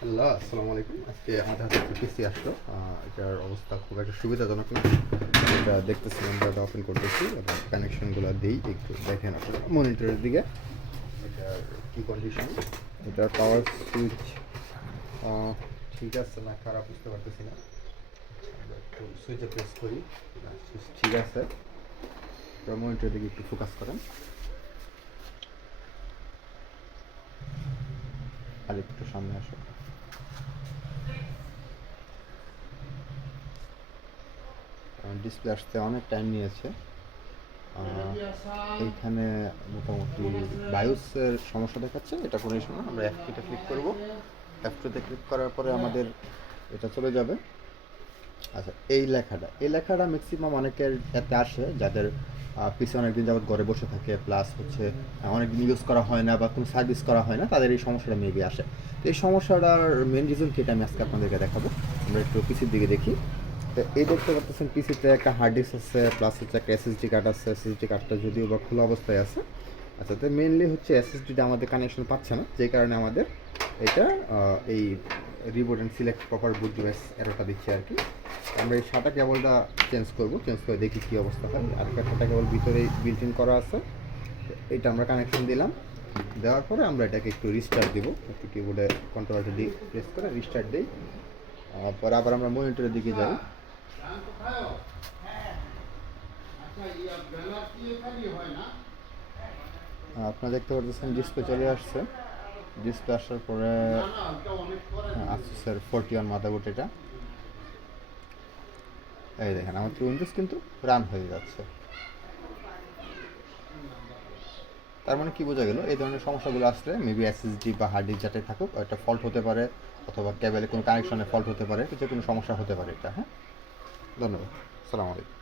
Hello, আসসালামু আলাইকুম। আজকে আমাদের হাতে একটা পিসি আসলো। এটার অবস্থা খুব একটা সুবিধাজনক না। এটা দেখতেছিলাম, এটা ওপেন করতেছি এবং কানেকশনগুলো দিই, একটু দেখেন আপনারা মনিটরের দিকে। এটার কি কন্ডিশন, এটার পাওয়ার সুইচ ঠিক আছে না খারাপ বুঝতে পারতেছি না। আমরা একটু সুইচে প্রেস করি, সুইচ ঠিক আছে। মনিটরের দিকে একটু ফোকাস করেন, আর একটু সামনে আসো। ডিসপ্লে আসতে অনেক টাইম নিয়েছে। এইখানে মোটামুটি বায়োসের সমস্যা দেখাচ্ছে, এটা কোনো ইস্যু না। আমরা F2-তে ক্লিক করব, F2-তে ক্লিক করার পরে আমাদের এটা চলে যাবে। আচ্ছা, এই লেখাটা ম্যাক্সিমাম অনেকের এতে আসে যাদের পিসি অনেকদিন যাবত ঘরে বসে থাকে, প্লাস হচ্ছে অনেকদিন ইউজ করা হয় না বা কোনো সার্ভিস করা হয় না, তাদের এই সমস্যাটা মেবি আসে। তো এই সমস্যাটার মেন রিজন কি, এটা আমি আজকে আপনাদেরকে দেখাবো। আমরা একটু পিসির দিকে দেখি। তো এই দেখতে পাচ্ছেন পিসিতে একটা হার্ড ডিস্ক আছে, প্লাস হচ্ছে একটা এসএসডি কার্ড আছে। এসএসডি কার্ডটা যদিও বা খোলা অবস্থায় আছে। আচ্ছা, তো মেনলি হচ্ছে এসএসডিটা আমাদের কানেকশন পাচ্ছে না, যেই কারণে আমাদের এটা এই reboot and select proper boot device এরোটা দিচ্ছে আর কি। আমরা এই সাটা কেবলটা চেঞ্জ করব, চেঞ্জ করে দেখি কী অবস্থা হয়। আর একটা সাটা কেবল ভিতরেই বিল্ট ইন করা আছে, এটা আমরা কানেকশন দিলাম। দেওয়ার পরে আমরা এটাকে একটু রিস্টার্ট দিব, একটু কিবোর্ডে কন্ট্রোলটা দিয়ে প্রেস করে রিস্টার্ট দিই। পরে আবার আমরা মনিটরের দিকে যাই। আপনারা দেখতে পাচ্ছেন ডিসপ্লে চলে আসছে। ডিসপ্লে আসার পরে আসুসের 41 মাদারবোর্ড এটা। এই দেখেন আমার উইন্ডোজ কিন্তু রান হয়ে যাচ্ছে। তার মানে কি বোঝা গেল, এই ধরনের সমস্যাগুলো আসলে মেবি এসএসডি বা হার্ড ডিস্ক যাতে থাকুক একটা ফল্ট হতে পারে, অথবা কেবলে কোনো কানেকশনে ফল্ট হতে পারে, যে কোনো সমস্যা হতে পারে এটা। হ্যাঁ, ধন্যবাদ। আসসালামু আলাইকুম।